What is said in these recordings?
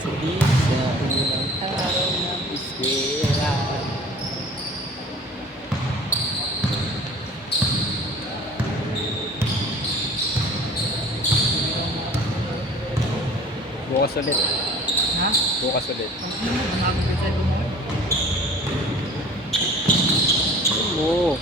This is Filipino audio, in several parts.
Nakasabik sa unang araw ng eskwela. Bukas ulit. Ha? Bukas ulit. Ang ina, gumagod ka sa mo. Oo.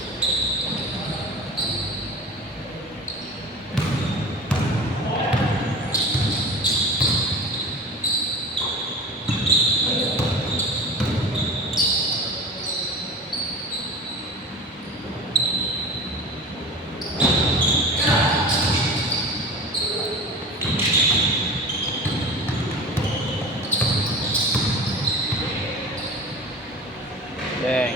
Dang.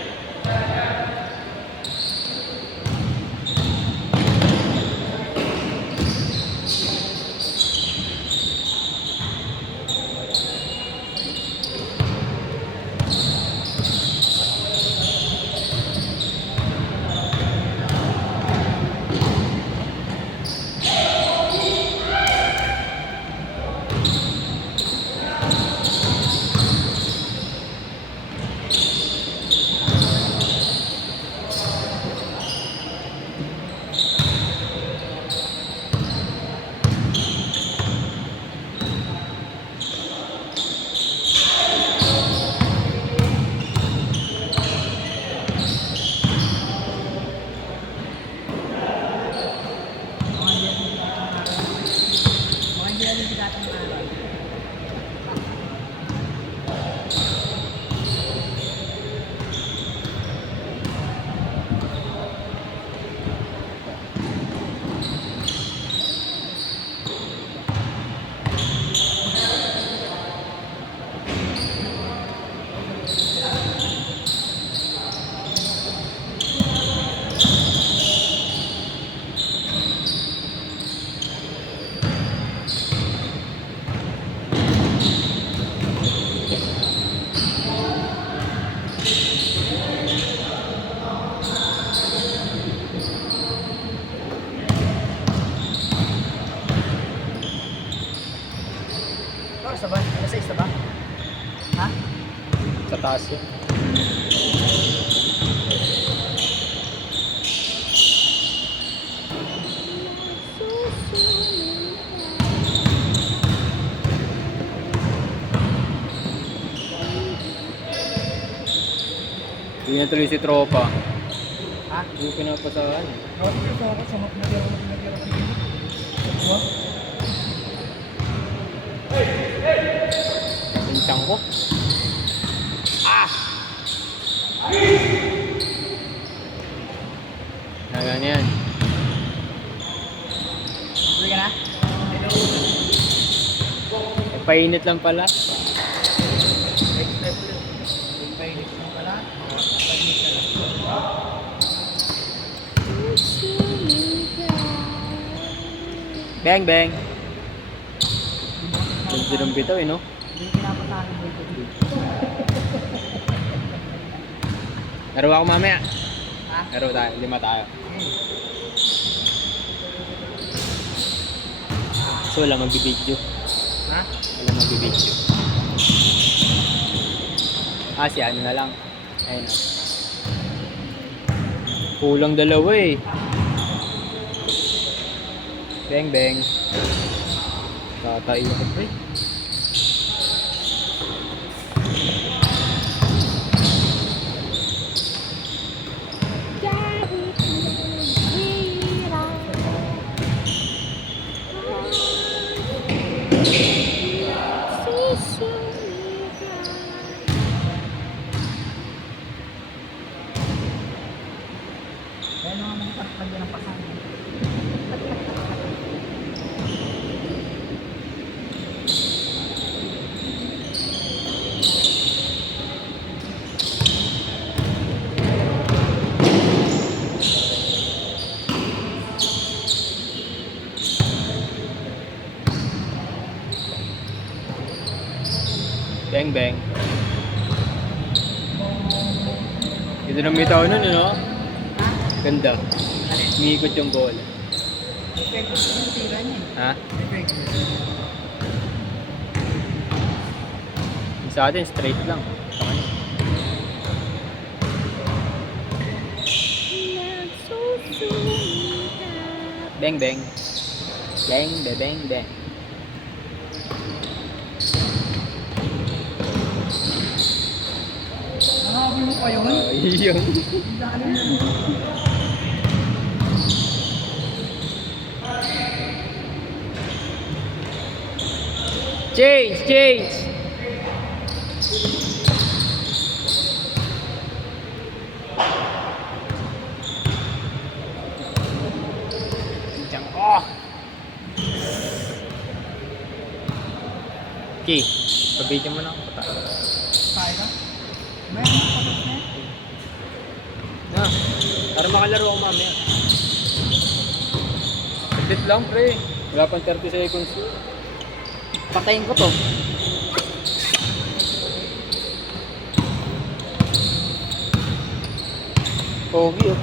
Mga hindi natin sigatang araw. Oh, sa ba? Nasa isa ba? Ha? Sa taas yun. Hindi na tuloy si tropa. Ha? Hindi ko pinapasahan. Ako dito sa ako, sa mag-nagyaro ko dito. What? Pinsang ko. Ah! Na ganyan. Tuloy ka na? Painit lang pala. Next step ulit. Yung painit mo pala. Painit ka lang. Bang bang. Nagdirong bitaw eh no? Hindi pinapasahan mo ito. Laro ako mamaya. Ha? Laro tayo. 5 tayo. So wala magbibideo. Ha? Wala magbibideo. Ah, si ano na lang. Ayun na. Kulang 2 eh. Bang bang. Tatay ako pre. Kaya naman magpapagyan ng pasahan. Bang bang. Ito na may tao nun, ano? Ganda. Umiikot yung bola. Effective yung tira niya. Ha? Effective. Sa atin, straight lang. Sa kanya. Bang, bang. Bang, bang, bang, bang. Nakahabol mo pa yun? Yung. Lalim na yun. Change, change. Diyan ko. Okay, pabidyo mo na ako. Kaya ka? May ano pa ba na? Na, para makalaro ako mamaya. Update lang, pre. Wala pang 30 seconds yun. Patayin ko to. Pogi, oh.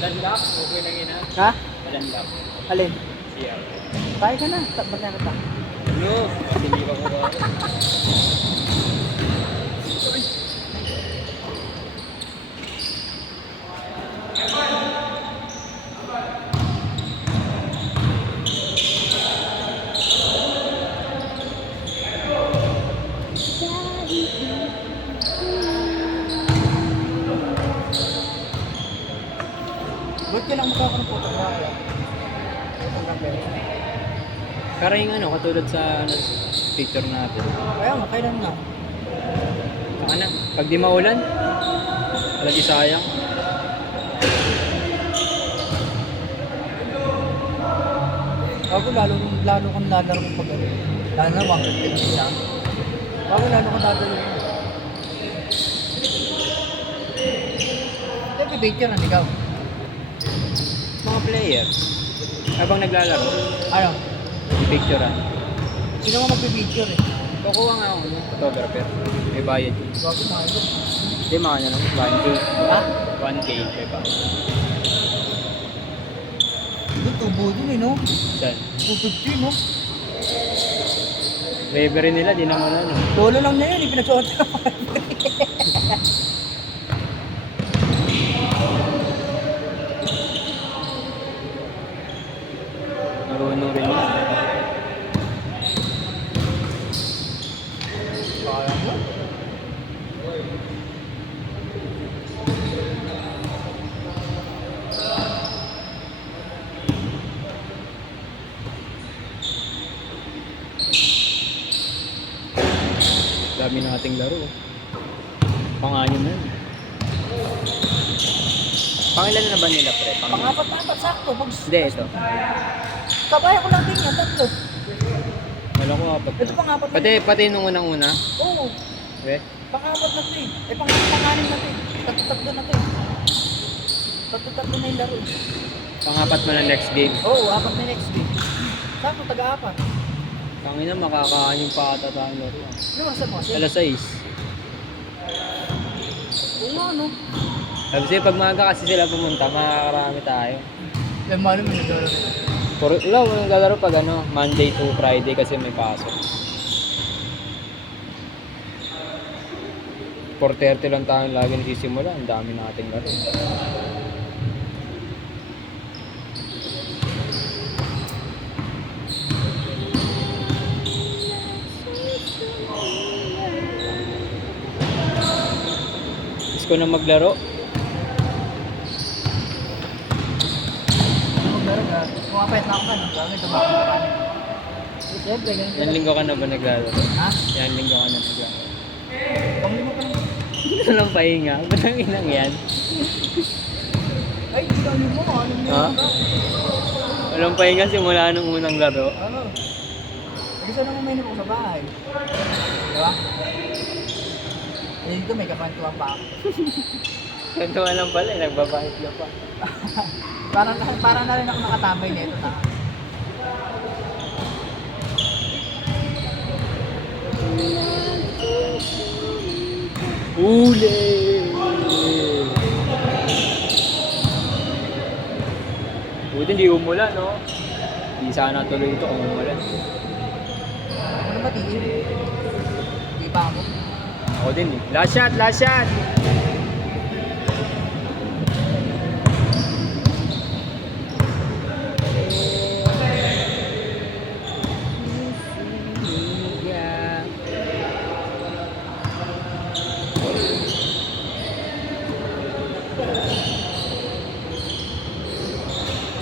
Landlock, okay lang yun, ha? Ha? Landlock. Alin? CR. Kaya ka na. Ba't na kita? No, kasi hindi pa kuha. Ba't ka lang magkakaroon ng photography? Pero yung ano, katulad sa ano, picture natin. Kaya nga, kailan na? Saka na, pag di maulan, lagi sayang. Bago lalo kang lalaro ng pag-ano. Lalo na 150 isa. Bago lalo kang dadalo. Ito, picture na ikaw. Mga player, habang naglalaro, Ano? picturean. Sino nga magpipicture eh? Kukuha nga ako ng photographer. May bayad yun. Bago mahal yun. Hindi, mga ano lang, 1K. Ha? 1K, may bayad. Ito, tubo dun eh, no? Saan? 250, no? Library nila, di naman ano. Polo lang na yun, pinagsuot na. Marunong rin yun. Kaya mo? Dami nating laro. Panganyo na yun. Pangilan na ba nila, pre? Pang-apat-apat, sakto. Pag... Hindi, ito. Kabaya ko lang din yan, tatlo. Wala ko apat. Ito pang-apat na. Pati nung unang-una. Oo, Eh, pang-apat na to eh. Eh, pang-anim na to eh. Tatlo-tatlo na to eh. Tatlo-tatlo na yung laro eh. pangapat mo na next game. Oo, apat na next day. Sakto, taga-apat. Tangina, makakaanyong pa ata tayong laro. Ano oras mo kasi? Alas 6. Oo nga, no? Kasi pag maaga kasi sila pumunta, makakarami tayo. Eh, malo mo naglalaro. Wala, walang lalaro pag ano, Monday to Friday kasi may pasok. 4:30 lang tayo lagi nagsisimula, ang dami nating laro. ko na maglaro. Pero kumapayat na ako ka, nang gagawin, tumakot ka paano. Siyempre, ganun Yan linggo ka na ba naglalaro? Ha? Yan linggo ka na naglalaro. Panglima pa naman. Hindi lang pahinga. Ba't ang inang yan? Ay, dami mo, ano mo Ha? ba? Walang pahinga simula nung unang laro. Ano? Gusto naman may ako sa bahay. Diba? Eh, dito may kapantuan pa ako. Kantuan lang pala, nagbabahit na pa. Parang na rin ako nakatambay nito na. Uli! Buti hindi umulan, no? Hindi sana tuloy ito kung umulan. Ano ba tingin? Di pa ako. Ako din eh. Last shot! Last shot!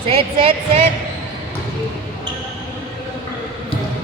Set, set, set!